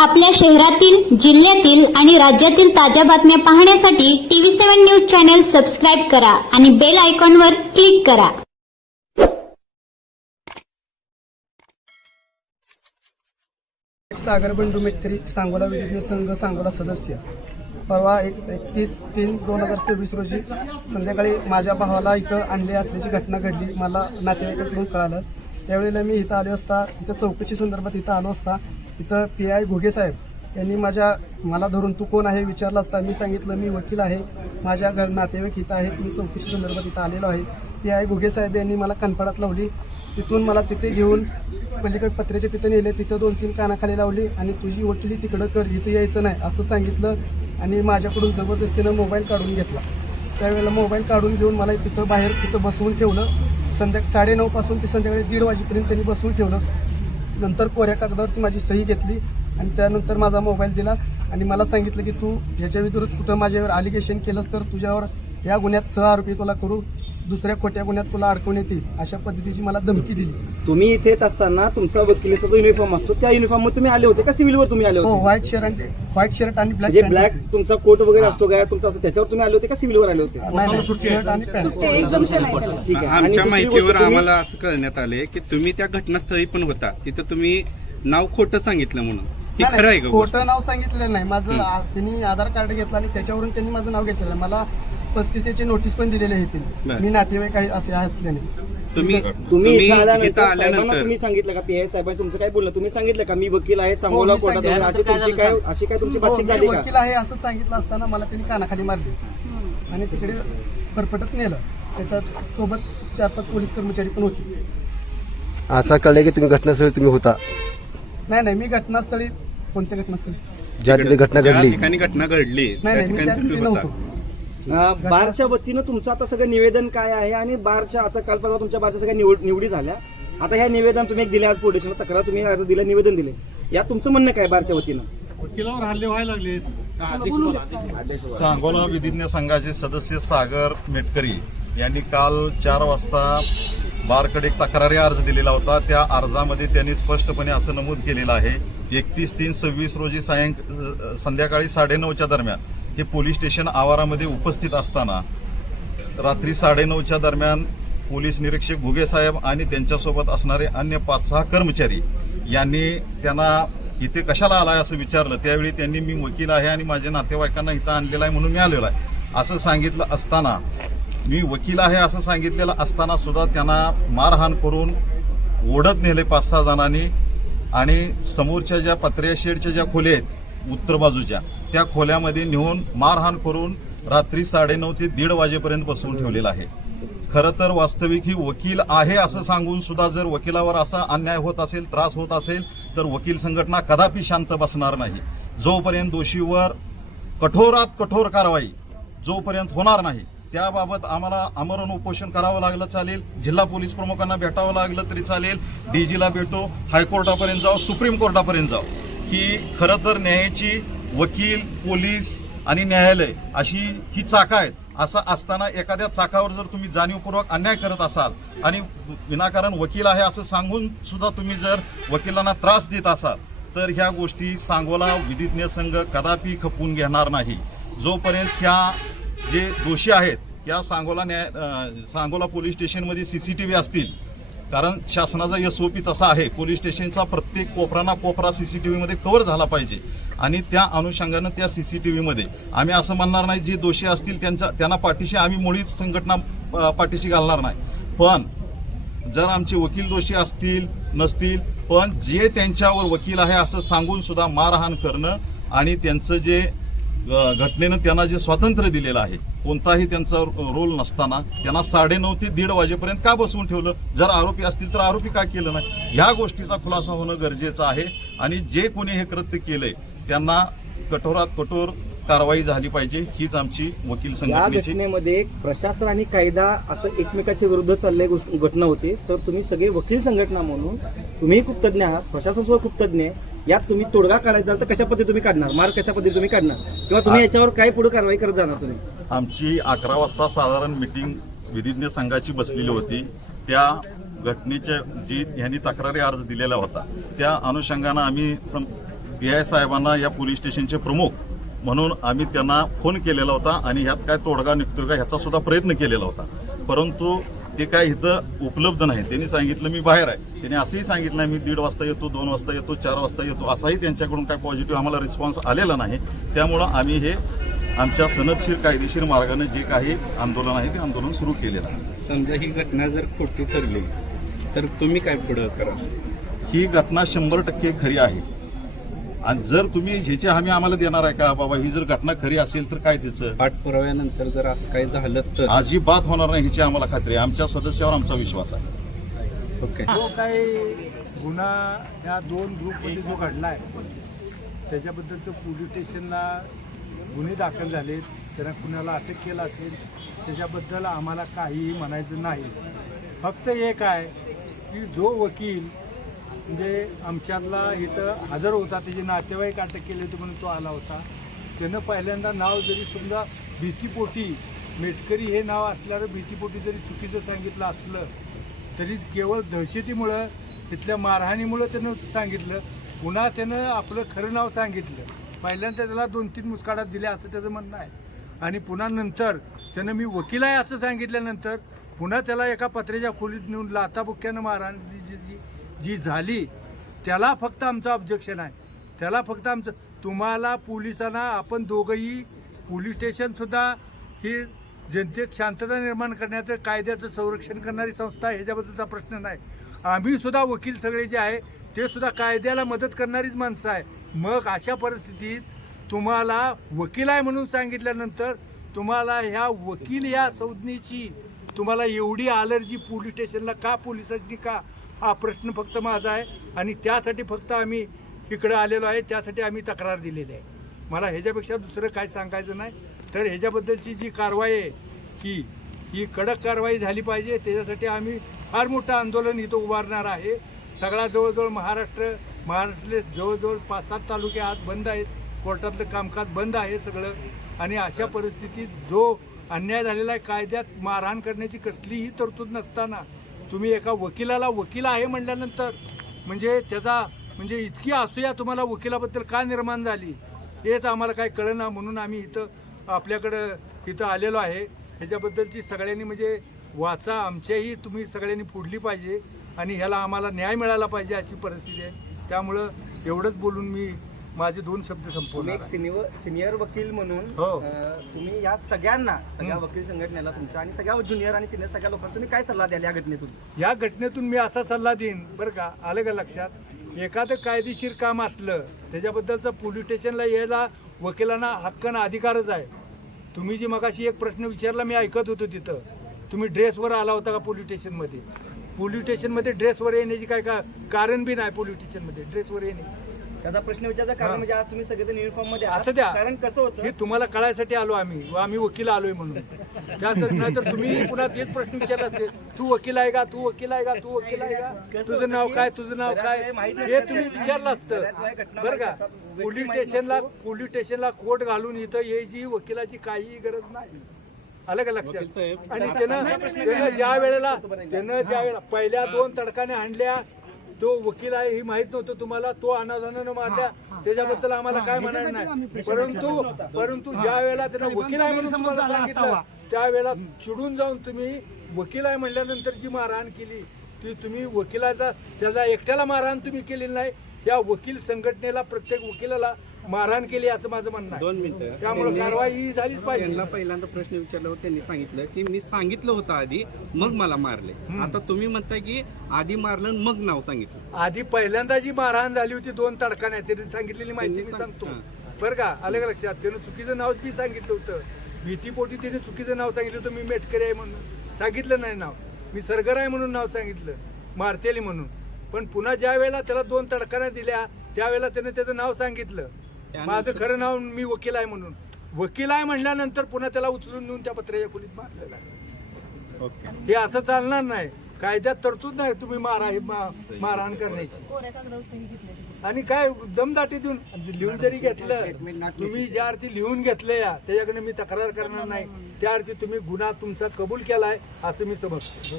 आपल्या शहरातील, जिल्ह्यातील आणि राज्यातील ताज्या बातम्या पाहण्यासाठी TV7 न्यूज चॅनल सबस्क्राईब करा आणि बेल आयकॉनवर क्लिक करा. सागर बंडू मेटकरी, सांगोला विधिज्ञ संघ, सांगोला सदस्य. परवा 31/3/2026 रोजी संध्याकाळी माझ्या भावाला इथं आणले असल्याची घटना घडली. मला नातेवाईकाकडून कळालं. त्यावेळेला मी इथं आलो असता, इथं चौकशी संदर्भात इथं आलो असता, इथं PI घुगे साहेब यांनी मला धरून तू कोण आहे विचारलं असता. मी सांगितलं मी वकील आहे, माझ्या नातेवाईक इथं आहेत, मी चौकशी संदर्भात इथं आलेलो आहे. PI घुगे साहेब यांनी मला कानफडात लावली. तिथून मला तिथे घेऊन पलीकडे पत्र्याच्या तिथं नेले. तिथं 2-3 कानाखाली लावली आणि तुझी वकिली तिकडं कर, इथं यायचं नाही असं सांगितलं. आणि माझ्याकडून जबरदस्तीनं मोबाईल काढून घेतला. त्यावेळेला मोबाईल काढून घेऊन मला तिथं बाहेर बसवून ठेवलं. 9:30 पासून ते संध्याकाळी 1:30 वाजेपर्यंत त्यांनी बसवून ठेवलं. नंतर कोऱ्या कागदावरती माझी सही घेतली आणि त्यानंतर माझा मोबाईल दिला आणि मला सांगितलं की तू ह्याच्या विरुद्ध कुठं माझ्यावर अलिगेशन केलंस तर तुझ्यावर या गुन्ह्यात सहआरोपी तुला करू, दुसऱ्या खोट्या गुन्ह्यात तुला अडकवून येतील, अशा पद्धतीची मला धमकी दिली. तुम्ही इथे येत असताना तुमचा वकिलीचा जो युनिफॉर्म असतो त्या युनिफॉर्ममध्ये तुम्ही आले होते का सिव्हिलवर तुम्ही आले हो, होते? व्हाईट शर्ट आणि म्हणजे ब्लॅक ब्लॅक तुमचा कोट वगैरे असतो काय तुमचा असं त्याच्यावर तुम्ही आले होते का सिव्हिलवर आले होते? शर्ट आणि पॅन्ट. ठीक आहे. आणि आमच्या दुसरी माहितीवर गोष्ट तुम्ही- आम्हाला असं कळण्यात आले की तुम्ही त्या घटनास्थळी पण होता, तिथं तुम्ही नाव खोटं सांगितलं म्हणून. हे खरं आहे का? खोटं नाव सांगितलेलं नाही माझं. त्यांनी आधार कार्ड घेतलं आणि त्याच्यावरून त्यांनी माझं नाव घेतलेलं आहे. मला 35 नोटीस पण दिलेली आहे त्यांनी. बरं. मी नातेवाईक आहे असे असल्याने. तुम्ही तुम्ही इथं आल्यानंतर इथं साहेबांना आल्यानंतर तुम्ही सांगितलं का PI साहेबांनी तुमचं काय बोललं? तुम्ही सांगितलं का मी वकील आहे सांगोला हो, मी कोर्टात सांगितलं. अशी काय तुमची हो, बातचीत मी झाली वकील का? आहे असं सांगितलं असताना मला त्यांनी कानाखाली मारली आणि तिकडे परपटत नेलं. त्याच्या सोबत 4-5 पोलीस कर्मचारी पण होते. असं कळलं की तुम्ही घटनास्थळी तुम्ही होता, नाही मी घटनास्थळी. कोणत्या घटनास्थळी? ज्या तिथे घटना ज्या घडली ठिकाणी घटना घडली त्या नाही मी त्या ठिकाणी तिथे तुम्ही होता. नव्हतो. बारच्या वतीनं तुमचं आता सगळं निवेदन काय आहे आणि बारच्या आता काल परवा तुमच्या बारच्या सगळ्या निवडी झाल्या. आता ह्या निवेदन तुम्ही एक दिले आज पोलीस स्टेशनला, तक्रार तुम्ही अर्ज दिला, निवेदन दिले, यात तुमचं म्हणणं काय बारच्या वतीनं? वकिलावर हल्ले व्हायला लागले. सांगोला विधिज्ञ संघाचे सदस्य सागर मेटकरी यांनी काल 4 वाजता बारकडे एक तक्रारी अर्ज दिलेला होता. त्या अर्जामध्ये त्यांनी स्पष्टपणे असं नमूद केलेलं आहे 31/3/26 रोजी संध्याकाळी 9:30च्या दरम्यान हे पोलीस स्टेशन आवारामध्ये उपस्थित असताना रात्री 9:30च्या दरम्यान पोलीस निरीक्षक घुगे साहेब आणि त्यांच्यासोबत असणारे अन्य 5-6 कर्मचारी यांनी त्यांना इथे कशाला आलाय असं विचारलं. त्यावेळी त्यांनी मी वकील आहे आणि माझ्या नातेवाईकांना इथं आणलेलं आहे म्हणून मी आलेलो आहे असं सांगितलं असताना, मी वकील आहे असं सांगितलेलं असताना सुद्धा त्यांना मारहाण करून ओढत नेले 5-6 जणांनी आणि समोरच्या ज्या पत्र्या शेडच्या ज्या खोल्या आहेत उत्तर बाजूच्या त्या खोल्यामध्ये नेऊन मारहाण करून रात्री 9:30 ते 1:30 वाजेपर्यंत बसवून ठेवलेलं आहे. खरं तर वास्तविक ही वकील आहे असं सांगून सुद्धा जर वकिलावर असा अन्याय होत असेल, त्रास होत असेल तर वकील संघटना कदापि शांत बसणार नाही. जोपर्यंत दोषीवर कठोरात कठोर कारवाई जोपर्यंत होणार नाही त्याबाबत आम्हाला आमरण उपोषण करावं लागलं चालेल, जिल्हा पोलीस प्रमुखांना भेटावं लागलं तरी चालेल, DGला भेटो, हायकोर्टापर्यंत जाऊ, सुप्रीम कोर्टापर्यंत जाऊ. ही खरं तर न्यायाची वकील, पोलीस आणि न्यायालय अशी ही चाकं आहेत. असं असताना एखाद्या चाकावर जर तुम्ही जाणीवपूर्वक अन्याय करत असाल आणि विनाकारण वकील आहे असं सांगून सुद्धा तुम्ही जर वकिलांना त्रास देत असाल तर ह्या गोष्टी सांगोला विधिज्ञ संघ कदापि खपवून घेणार नाही. जोपर्यंत ह्या जे दोषी आहेत या सांगोला पोलीस स्टेशनमध्ये CCTV असतील, कारण शासनाचा SOP तसा आहे, पोलीस स्टेशनचा प्रत्येक कोपरा कोपरा CCTV मध्ये कव्हर झाला पाहिजे आणि त्या अनुषंगानं त्या CCTV मध्ये आम्ही असं म्हणणार नाही जे दोषी असतील त्यांना पाठीशी आम्ही मुळीच संघटना पाठीशी घालणार नाही. पण जर आमचे वकील दोषी असतील नसतील पण जे त्यांच्यावर वकील आहे असं सांगून सुद्धा मारहाण करणं आणि त्यांचं जे घटनेनं त्यांना जे स्वातंत्र्य दिलेलं आहे कोणताही त्यांचा रोल नसताना त्यांना 9:30 ते 1:30 वाजेपर्यंत का बसवून ठेवलं? जर आरोपी असतील तर आरोपी का केलं नाही? ह्या गोष्टीचा खुलासा होणं गरजेचं आहे आणि जे कोणी हे कृत्य केलंय त्यांना कठोरात कठोर कारवाई झाली पाहिजे हीच आमची वकील या संघटनेची. घटनेमध्ये प्रशासन आणि कायदा असं एकमेकाच्या विरुद्ध चाललेली घटना होती. तर तुम्ही सगळे वकील संघटना म्हणून तुम्ही खूप तज्ञ आहात, प्रशासन सुद्धा खूप तज्ञ आहे. यात तुम्ही तोडगा काढायचा तर कशा पद्धती तुम्ही काढणार, मार्ग कशा पद्धती तुम्ही काढणार किंवा तुम्ही याच्यावर काय पुढे कारवाई करत जाणार तुम्ही? आमची 11 वाजता साधारण मीटिंग विधिज्ञ संघाची बसलेली होती. त्या घटनेच्या जी ह्यांनी तक्रारी अर्ज दिलेला होता त्या अनुषंगानं आम्ही PI साहेबांना या पोलीस स्टेशनचे प्रमुख म्हणून आम्ही त्यांना फोन केलेला होता आणि ह्यात काय तोडगा निघतोय का ह्याचा सुद्धा प्रयत्न केलेला होता, परंतु ते काय इथं उपलब्ध नाही. त्यांनी सांगितलं मी बाहेर आहे. त्यांनी असंही सांगितलं नाही मी 1:30 वाजता येतो, 2 वाजता येतो, 4 वाजता येतो, असाही त्यांच्याकडून काय पॉझिटिव्ह आम्हाला रिस्पॉन्स आलेला नाही. त्यामुळं आम्ही हे आमच्या सनदशीर कायदेशीर मार्गाने जे काही आंदोलन आहे ते आंदोलन सुरू केलेलं आहे. समजा ही घटना जर खोटी ठरली तर तुम्ही काय पुढं करा? ही घटना 100% खरी आहे आणि जर तुम्ही ह्याची हमी आम्हाला देणार आहे का बाबा ही जर घटना खरी असेल तर काय त्याचं पाठपुराव्यानंतर जर असं काही झालं तर अजिबात होणार नाही ह्याची आम्हाला खात्री आहे. आमच्या सदस्यावर आमचा विश्वास आहे. ओके. जो काही गुन्हा या 2 ग्रुपमध्ये जो घडला आहे त्याच्याबद्दलचं पोलीस स्टेशनला गुन्हे दाखल झालेत, त्यांना कुणाला अटक केलं असेल त्याच्याबद्दल आम्हाला काहीही म्हणायचं नाही. फक्त एक आहे की जो वकील म्हणजे आमच्यातला इथं हजर होता, त्याचे नातेवाईक अटक केले होते म्हणून तो आला होता, त्यानं पहिल्यांदा नाव जरी समजा भीतीपोटी मेटकरी हे नाव असल्यानं भीतीपोटी जरी चुकीचं सांगितलं असलं तरी केवळ दहशतीमुळं तिथल्या मारहाणीमुळं त्यानं सांगितलं. पुन्हा त्यानं आपलं खरं नाव सांगितलं. पहिल्यांदा त्याला 2-3 मुस्काडात दिल्या असं त्याचं म्हणणं आहे आणि पुन्हा नंतर त्यानं मी वकील आहे असं सांगितल्यानंतर पुन्हा त्याला एका पत्र्याच्या खोलीत नेऊन लाथाबुक्क्यानं मारहाण जी झाली त्याला फक्त आमचं ऑब्जेक्शन आहे. त्याला फक्त आमचं तुम्हाला पोलिसांना आपण दोघंही पोलीस स्टेशनसुद्धा ही जनतेत शांतता निर्माण करण्याचं कायद्याचं संरक्षण करणारी संस्था आहे, ह्याच्याबद्दलचा प्रश्न नाही. आम्ही सुद्धा वकील सगळे जे आहे ते सुद्धा कायद्याला मदत करणारीच माणसं आहे. मग अशा परिस्थितीत तुम्हाला वकील आहे म्हणून सांगितल्यानंतर तुम्हाला ह्या वकील या संज्ञेची तुम्हाला एवढी ॲलर्जी पोलीस स्टेशनला का, पोलिसांनी का, हा प्रश्न फक्त माझा आहे आणि त्यासाठी फक्त आम्ही इकडं आलेलो आहे, त्यासाठी आम्ही तक्रार दिलेली आहे. मला ह्याच्यापेक्षा दुसरं काय सांगायचं नाही. तर ह्याच्याबद्दलची जी कारवाई आहे ही कडक कारवाई झाली पाहिजे. त्याच्यासाठी फार मोठं आंदोलन इथं उभारणार आहे. सगळा जवळजवळ महाराष्ट्रातले जवळजवळ 5-7 तालुके आज बंद आहेत, कोर्टातलं कामकाज बंद आहे सगळं. आणि अशा परिस्थितीत जो अन्याय झालेला आहे, कायद्यात मारहाण करण्याची कसलीही तरतूद नसताना तुम्ही एका वकिलाला वकील आहे म्हटल्यानंतर म्हणजे त्याचा म्हणजे इतकी असूया तुम्हाला वकिलाबद्दल का निर्माण झाली हेच आम्हाला काय कळेना. म्हणून आम्ही आपल्याकडं इथं आलेलो आहे. ह्याच्याबद्दलची सगळ्यांनी म्हणजे वाचा आमच्याही तुम्ही सगळ्यांनी फोडली पाहिजे आणि ह्याला आम्हाला न्याय मिळाला पाहिजे अशी परिस्थिती आहे. त्यामुळं एवढंच बोलून मी माझे 2 शब्द संपवणार आहे. सिनियर वकील म्हणून हो. तुम्ही या सगळ्या वकील संघटनेला तुमच्या आणि सगळ्या ज्युनियर आणि सिनियर सगळ्या लोकांना तुम्ही काय सल्ला द्याल या घटनेतून? या घटनेतून मी असा सल्ला देईन बरं का, आलं का लक्षात, एखादं कायदेशीर काम असलं त्याच्याबद्दलचं पोलीस स्टेशनला यायला वकिलांना हक्क आणि अधिकारच आहे. तुम्ही जी मगाशी एक प्रश्न विचारला मी ऐकत होतो तिथं, तुम्ही ड्रेसवर आला होता का पोलीस स्टेशनमध्ये? पोलीस स्टेशनमध्ये ड्रेसवर येण्याची काय कारण बी नाही. पोलीस स्टेशनमध्ये ड्रेसवर येणे त्याचा प्रश्न विचारायचा कारण म्हणजे आज तुम्ही सगळेजण युनिफॉर्म मध्ये आहात. असं द्या. कारण कसं होतं हे तुम्हाला कळायसाठी आलो आम्ही वकील आलोय म्हणून. नाहीतर तुम्ही पुन्हा तेच प्रश्न विचारला असते, तू वकील आहे का, तू वकील आहे का, तू वकील आहे का, तुझं नाव काय, तुझं नाव काय, हे तुम्ही विचारलं असतं बरं का. पोलीस स्टेशनला कोट घालून इथं यायची वकिलाची काही गरज नाही. आलं का लक्षात? आणि त्यानं ज्या वेळेला पहिल्या 2 तडकाने हाणल्या तो वकील आहे ही माहित नव्हतं तुम्हाला, तो अनाधानानं मारल्या त्याच्याबद्दल आम्हाला काय म्हणायचं नाही. परंतु ज्या वेळेला त्यानं वकील आहे म्हणून तुम्हाला सांगितलं त्यावेळेला चिडून जाऊन तुम्ही वकील आहे म्हणल्यानंतर जी मारहाण केली ती तुम्ही वकिलाचा त्याचा एकट्याला मारहाण तुम्ही केलेली नाही, या वकील संघटनेला प्रत्येक वकिलाला मारहाण केली असं माझं म्हणणं आहे. 2 मिनिटं. त्यामुळे कारवाई ही झालीच पाहिजे. त्यांना पहिल्यांदा प्रश्न विचारल्यावर त्यांनी सांगितलं की मी सांगितलं होतं आधी मग मला मारले. आता तुम्ही म्हणताय की आधी मारलं आणि मग नाव सांगितलं. आधी पहिल्यांदा जी मारहाण झाली होती 2 तडकाने त्यांनी सांगितलेली माहिती मी सांगतो बरं का. आलं का लक्षात? त्यानं चुकीचं नाव मी सांगितलं होतं, भीतीपोटी त्याने चुकीचं नाव सांगितलं होतं. मी मेटकरी आहे म्हणून सांगितलं नाही नाव, मी सरगर आहे म्हणून नाव सांगितलं, मारतेली म्हणून. पण पुन्हा ज्या वेळेला त्याला 2 तडकाने दिल्या त्यावेळेला त्याने त्याचं नाव सांगितलं, माझं खरं नाव मी वकील आहे म्हणून. वकील आहे म्हणल्यानंतर पुन्हा त्याला उचलून नेऊन त्या पत्र्याच्या खोलीत मारलेलं आहे. ओके. हे असं चालणार नाही. कायद्यात तरतूद नाही तुम्ही मारहाण करण्याची. आणि काय दमदाटी देऊन लिहून जरी घेतलं तुम्ही, ज्या अर्थी लिहून घेतलं या त्याच्याकडे मी तक्रार करणार नाही, त्या अर्थी तुम्ही गुन्हा तुमचा कबूल केलाय असं मी समजतो.